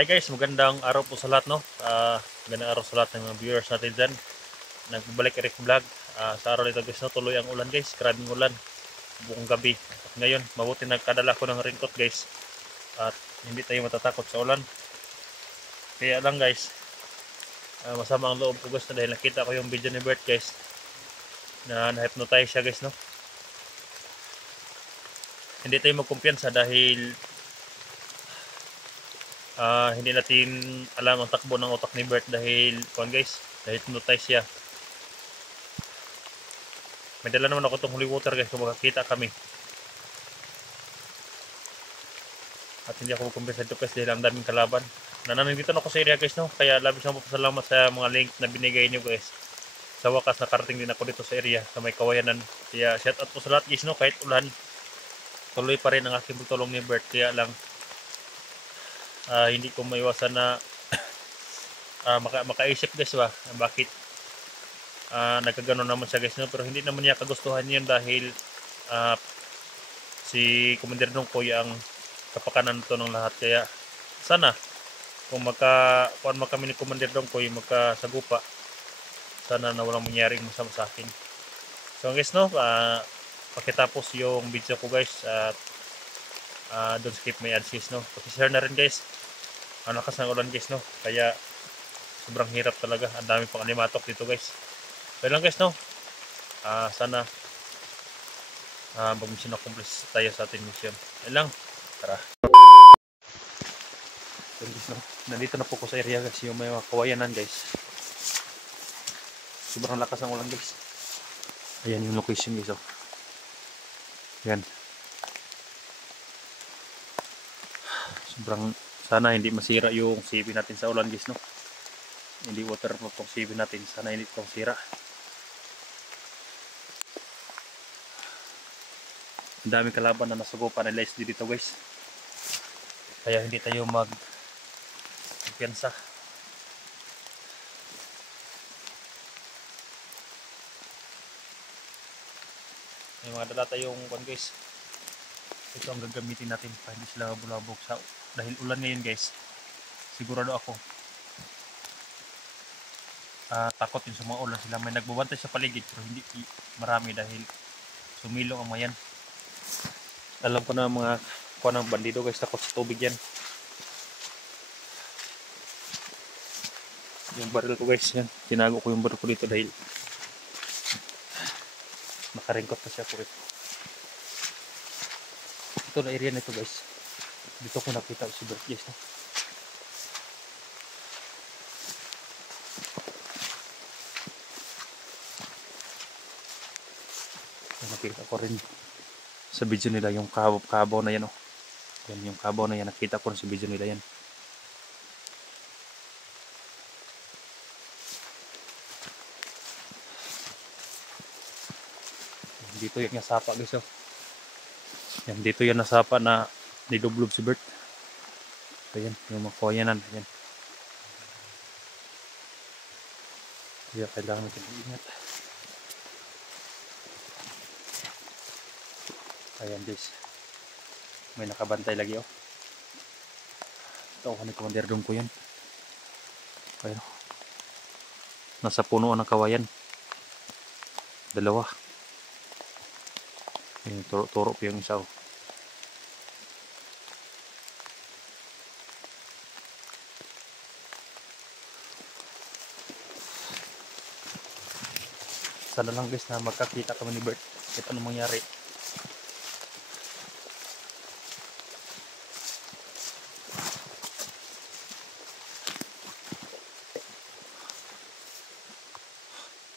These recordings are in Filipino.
Hi guys, magandang araw po sa lahat, no? Magandang araw sa lahat ng mga viewers natin dyan. Nagbabalik Eric Vlog. Sa araw nito guys, no, tuloy ang ulan guys. Grabing ulan buong gabi. At ngayon, mabuti nagkadala ko ng raincoat guys. At hindi tayo matatakot sa ulan. Kaya lang guys, masama ang loob ko guys na dahil nakita ko yung video ni Bert guys. Na na-hypnotize siya guys, no? Hindi tayo magkumpiyansa dahil hindi natin alam ang takbo ng utak ni Bert dahil guys, na-hypnotize siya. May dala naman ako itong holy water guys kung makakita kami. At hindi ako magkumpisa dito guys dahil ang daming kalaban. Nandito na ako sa area guys, no? Kaya labis na po pasalamat sa mga link na binigay niyo guys. Sa wakas nakarating din ako dito sa area sa may kawayanan. Kaya shout out po sa lahat guys, no? Kahit ulan, tuloy pa rin ang aking pagtulong ni Bert. Kaya lang hindi ko maiwasan na makaisip guys ba bakit nagkagano naman siya guys, no? Pero hindi naman niya kagustuhan yun dahil si Commander Dongkoy ang kapakanan to ng lahat. Kaya sana kung kuan kami ni Commander Dongkoy magkasagupa, sana na walang mangyaring masama sa akin. So guys, no, pakitapos yung video ko guys at don't skip my ads guys, no? Pakishare na rin guys. Ang lakas ng ulan guys, no? Kaya sobrang hirap talaga. Ang dami pang animatok dito guys. Kaya lang guys, no? Sana mag-mission accomplish tayo sa ating mission. Yan lang. Tara. So, guys, no? Nandito na po ko sa area guys. Yung may mga kawayanan guys. Sobrang lakas ng ulan guys. Ayan yung location guys, oh. Yan. Sobrang sana hindi masira yung CB natin sa ulan guys, no? Hindi waterproof tong CB natin. Sana hindi itong sira. Ang daming kalaban na nasugupan nila SD dito guys. Kaya hindi tayo kumpiyansa. May mga dala tayong one guys. Ito ang gagamitin natin para hindi sila bulabog sa dahil ulan ngayon guys. Sigurado ako takot yun sa mga ulan. Sila may nagbabantay sa paligid pero hindi marami dahil sumilong ang mayan. Alam ko na mga kuha ng bandido guys, takot sa tubig yan. Yung baril ko guys, yan, tinago ko yung baril ko dito dahil nakaringkot na siya po ito. Ito na area nito guys. Dito ko nakita si Bert guys, no? Nakita ko rin sa video nila yung kabaw na yan, oh. Yan yung kabaw na yan, nakita ko rin sa video nila yan. Dito yung nasapa guys, oh. Yan, dito yan nasapa na nidublob si Bert. Ayan, yung mga kawayanan. Ayan. Kaya kailangan natin ingat. Ayan guys, may nakabantay lagi, oh. Ito ako ni Commander Dongkoy yan. Ayan, oh. Nasa punuan ng kawayan. Dalawa. Ayan, turo po yung isa, oh. Sana lang guys na magkakita kami ni Bert. Ito anong mangyari.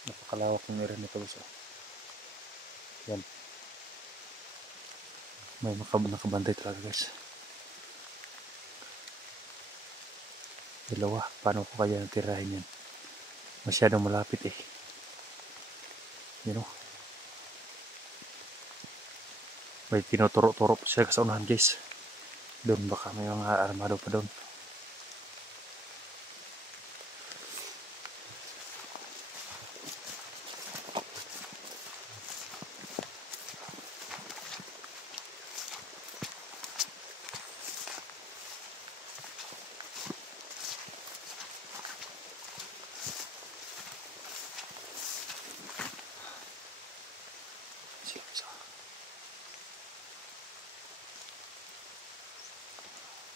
Napakalawak ng area nito guys, oh. Yan. May nakabantay talaga guys. Dalawa. Paano ko kaya natirahin yan? Masyadong malapit eh. You know? May tinuturo-turo po siya sa unahan guys. Doon baka may mga armado pa doon.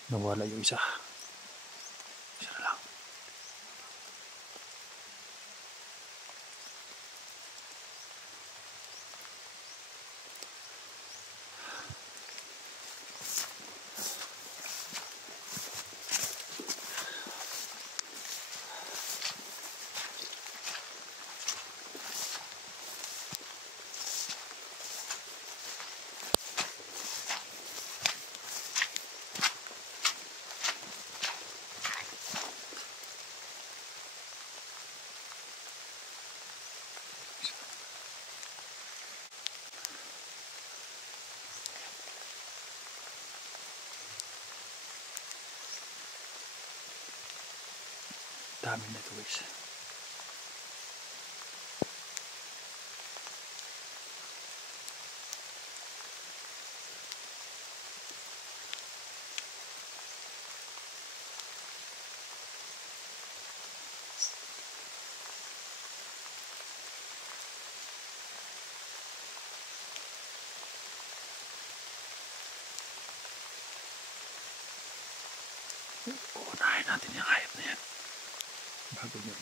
Nawala yung isa. Isa na lang. Dami na ito guys. Unahin natin yung hayop na yan bago yun.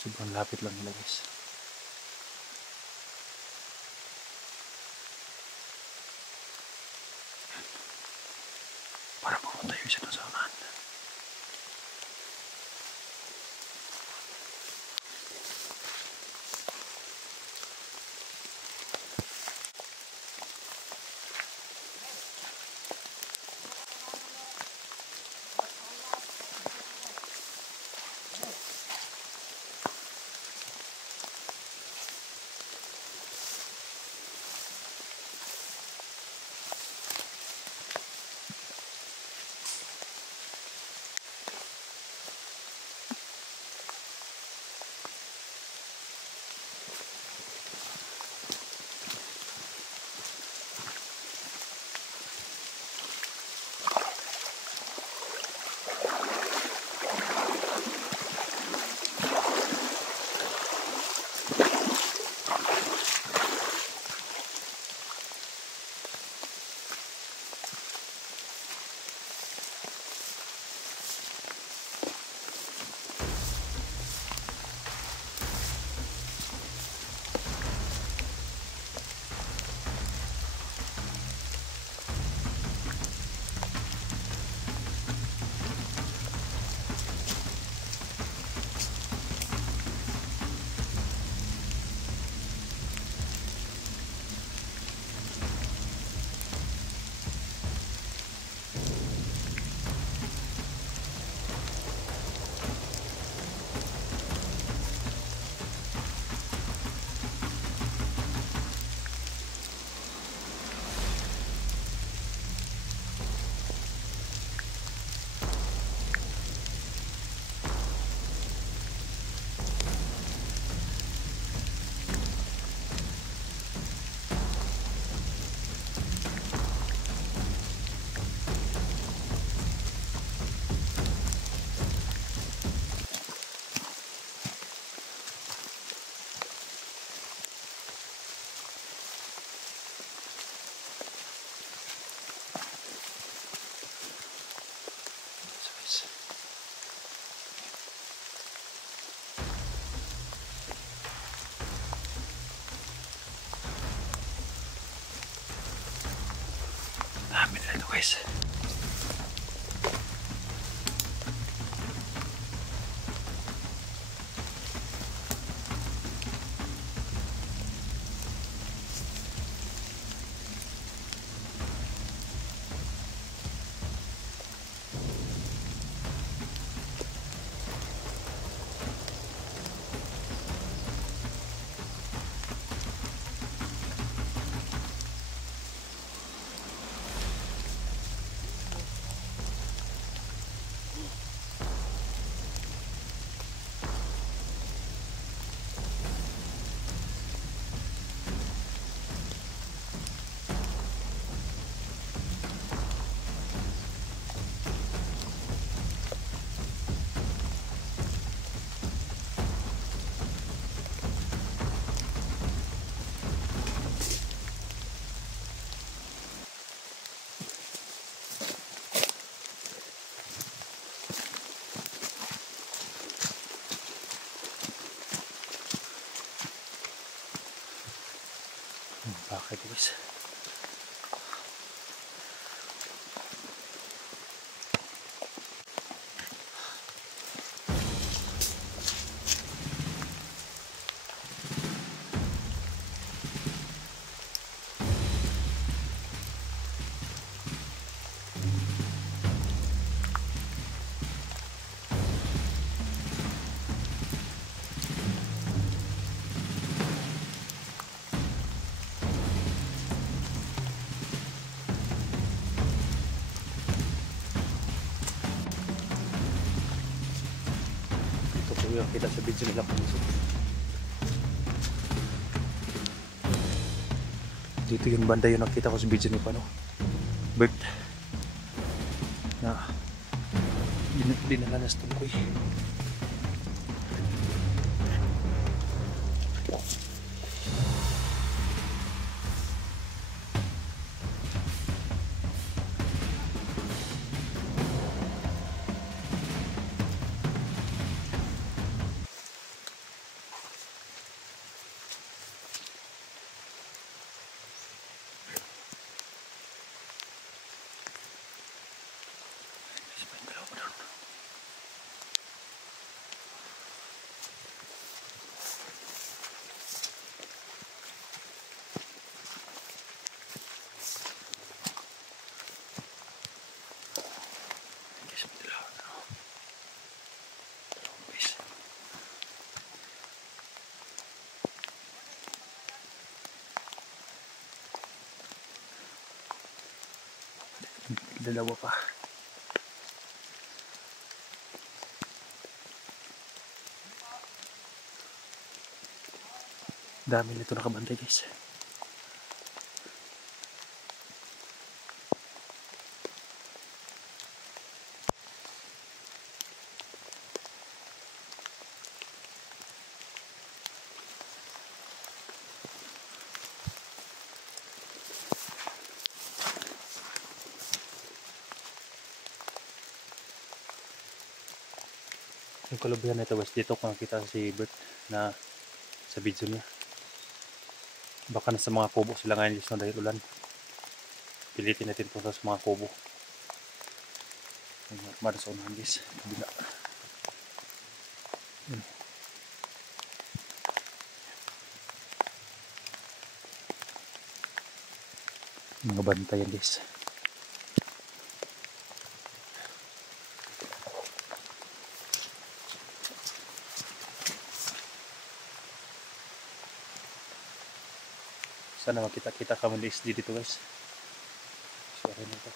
Sobrang lapit lang nila guys. Para pumunta yung isa na sa unahan. Dami na ito guys. Boracay ko guys. Yung kita sa video nila kung dito yung banda yung nakita ko sa video ni Pano Bert na dinala na sa tungkoy. Dalawa pa. Dami nito nakabantay guys. Yung kalabayan na ito guys, dito ko nakita si Bert na sa video niya. Baka nasa mga kubo sila ngayon guys, no, dahil ulan. Pilitin natin punta sa mga kubo. Mara sa unahan guys, kabila. Mga bantayan guys. Sana makita-kita kami ni SD dito guys. Sorry nito.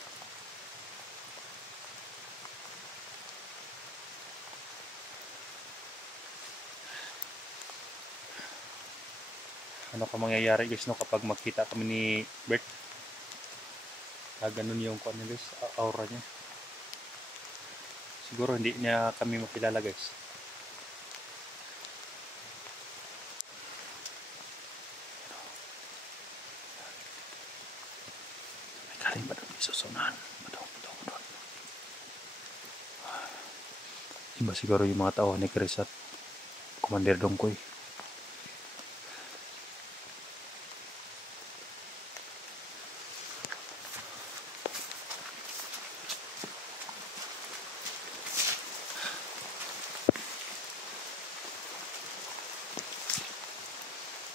Ano ka mangyayari guys no kapag makita kami ni Bert? Ganun yung kuan niya guys, aura niya. Siguro hindi niya kami makilala guys. Galing ba doon isusunahan? Madong. Iba siguro yung mga tao ni Chris at Commander Dongkoy.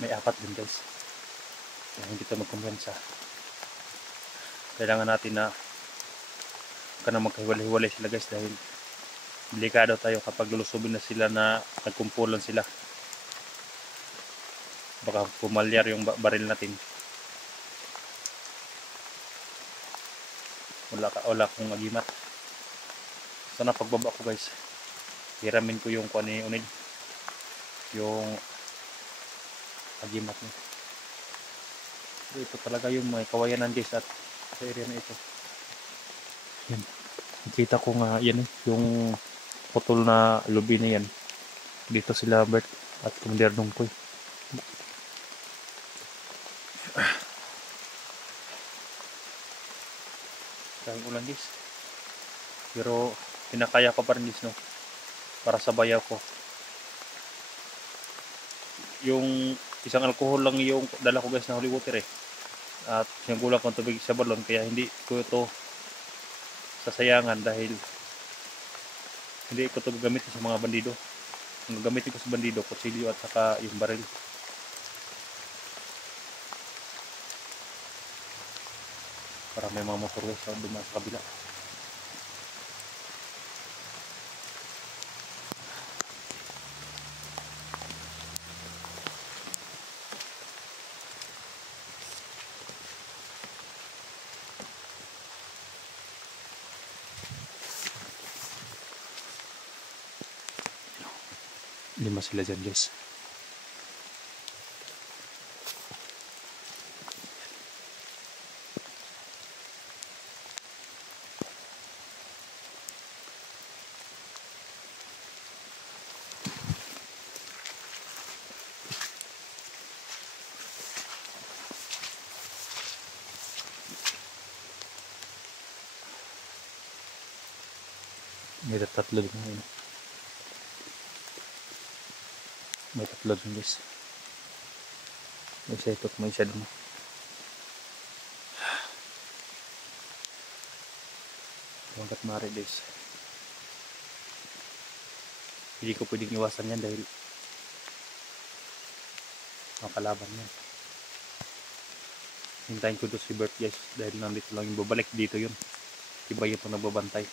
May apat din guys. Kaya hindi tayo magkumpensa. Kailangan natin na magkahiwalay-hiwalay sila guys dahil delikado tayo kapag lulusubin na sila na nagkumpulan sila. Baka pumalyar yung baril natin. Wala akong agimat. Sana pagbaba ko guys, hiramin ko yung kuan ni Unid. Yung agimat niya. Ito talaga yung may kawayanan guys at sa area na ito. Yan. Nakita ko nga yan yung putol na lubi na yan. Dito sila Bert at Commander Dongkoy. Kaming ulan guys. Pero pinakaya ko pa rin guys no. Para sa bayaw ko. Yung isang alcohol lang yung dala ko guys na holy water eh. at sinanggulang ko ang tubig sa balon, kaya hindi ko ito sasayangan dahil hindi ko ito gagamitin sa mga bandido. Ang gagamitin ko sa bandido, kutsilyo at saka yung baril. Para may mga motor guys sa dumaan sa kabila. Lima sila dyan guys. May tatlo din na yun. May tatlo din guys. May isa ito at may isa din. Hanggat maaari guys. Hindi ko pwedeng iwasan yan dahil makalaban yan. Hintayin ko doon si Bert guys dahil nandito lang yung babalik dito yun. Iba yung itong nagbabantay.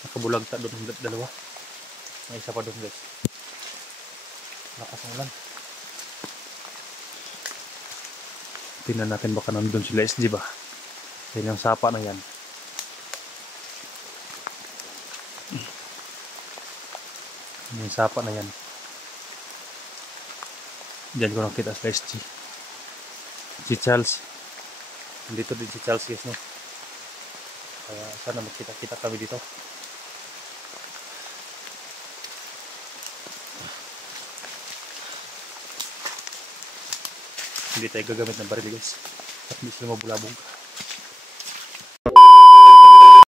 Nakabulag ta doon ng dalawa. May isa pa doon guys. Lakas ng ulan. Tingnan natin baka nandun sila SG ba. Yan yung sapa na yan. Yung sapa na yan. Diyan ko nakita sa SG. Si Charles. Dito din si Charles guys no. Kaya sana magkita-kita kami dito. Hindi tayo gagamit ng baril guys. At hindi sila mabulabog.